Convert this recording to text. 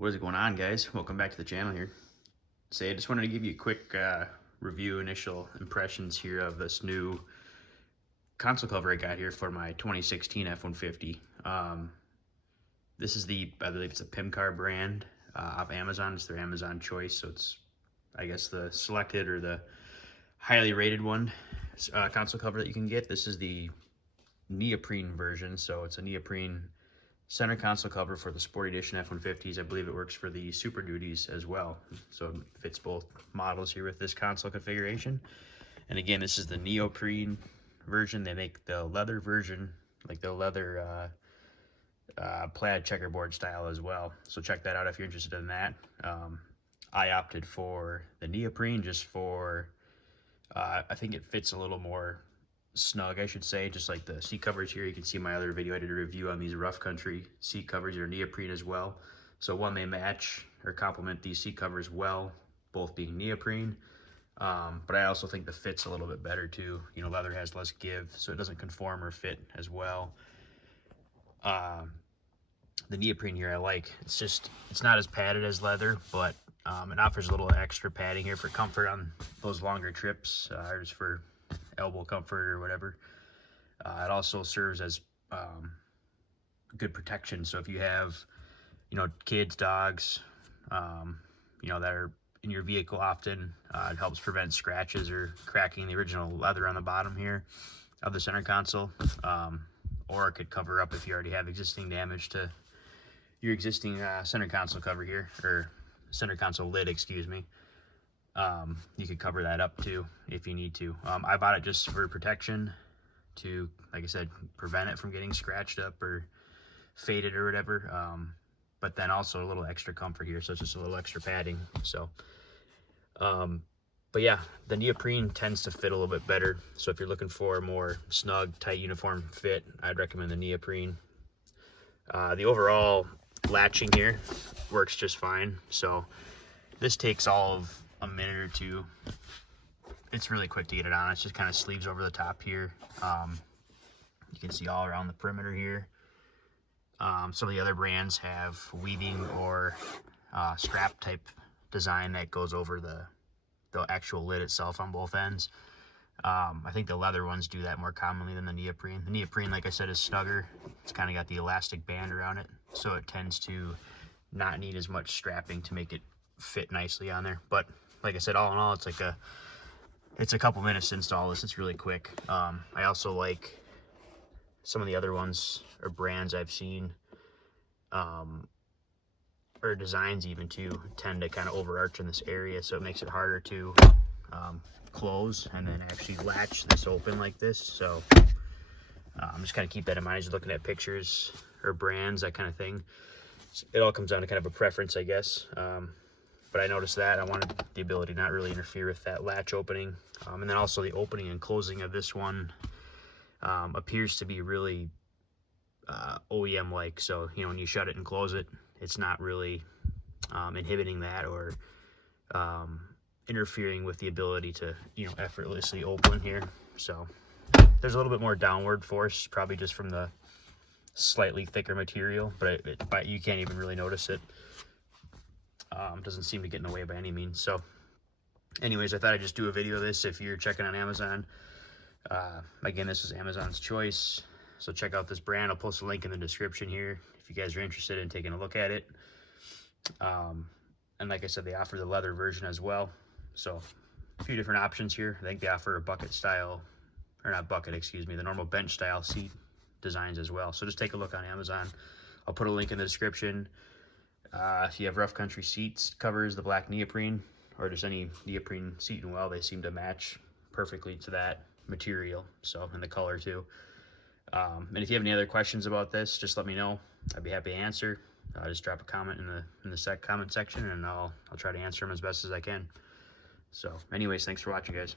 What is going on, guys? Welcome back to the channel here. So I just wanted to give you a quick review, initial impressions here of this new console cover I got here for my 2016 F150. This is I believe it's a Pimcar brand off Amazon. It's their Amazon choice, so it's, I guess, the selected or the highly rated one console cover that you can get. This is the Neoprene version, so it's a Neoprene center console cover for the Sport Edition F150s. I believe it works for the Super Duties as well, so it fits both models here with this console configuration. And again, this is the Neoprene version. They make the leather version, like the leather plaid checkerboard style as well, so check that out if you're interested in that. I opted for the Neoprene just for I think it fits a little more snug, I should say, just like the seat covers here. You can see my other video, I did a review on these rough country seat covers. They're Neoprene as well, so one, they match or complement these seat covers well, both being Neoprene. But I also think the fit's a little bit better too. You know, leather has less give, so it doesn't conform or fit as well. The Neoprene here I like. It's not as padded as leather, but it offers a little extra padding here for comfort on those longer trips, or just for elbow comfort or whatever. It also serves as good protection. So if you have, you know, kids, dogs, you know, that are in your vehicle often, it helps prevent scratches or cracking the original leather on the bottom here of the center console. Or it could cover up if you already have existing damage to your existing center console cover here, or center console lid, excuse me. You could cover that up too if you need to. I bought it just for protection, to, like I said, prevent it from getting scratched up or faded or whatever. But then also a little extra comfort here, so it's just a little extra padding. So, but yeah, the Neoprene tends to fit a little bit better. So if you're looking for a more snug, tight, uniform fit, I'd recommend the Neoprene. The overall latching here works just fine. So this takes all of a minute or two. It's really quick to get it on. It's just kind of sleeves over the top here. You can see all around the perimeter here. Some of the other brands have weaving or strap type design that goes over the actual lid itself on both ends. I think the leather ones do that more commonly than the Neoprene. The Neoprene, like I said, is snugger. It's kind of got the elastic band around it, so it tends to not need as much strapping to make it fit nicely on there. But like I said, all in all, it's a couple minutes to install this. It's really quick. I also like some of the other ones or brands I've seen, or designs even too, tend to kind of overarch in this area, so it makes it harder to close and then actually latch this open like this. So just kind of keep that in mind as you're looking at pictures or brands, that kind of thing. It all comes down to kind of a preference, I guess. But I noticed that I wanted the ability to not really interfere with that latch opening. And then also the opening and closing of this one appears to be really OEM-like. So, you know, when you shut it and close it, it's not really inhibiting that or interfering with the ability to, you know, effortlessly open here. So there's a little bit more downward force, probably just from the slightly thicker material, but you can't even really notice it. Doesn't seem to get in the way by any means. So anyways, I thought I'd just do a video of this if you're checking on Amazon. Again, this is Amazon's choice, so check out this brand. I'll post a link in the description here if you guys are interested in taking a look at it. And like I said, they offer the leather version as well, so a few different options here. I think they offer a bucket style, or not bucket, excuse me, the normal bench style seat designs as well. So just take a look on Amazon. I'll put a link in the description. If you have rough country seats covers, the black Neoprene, or just any Neoprene seat and well, they seem to match perfectly to that material, so, and the color too. And if you have any other questions about this, just let me know. I'd be happy to answer. Just drop a comment in the comment section, and I'll try to answer them as best as I can. So anyways, thanks for watching, guys.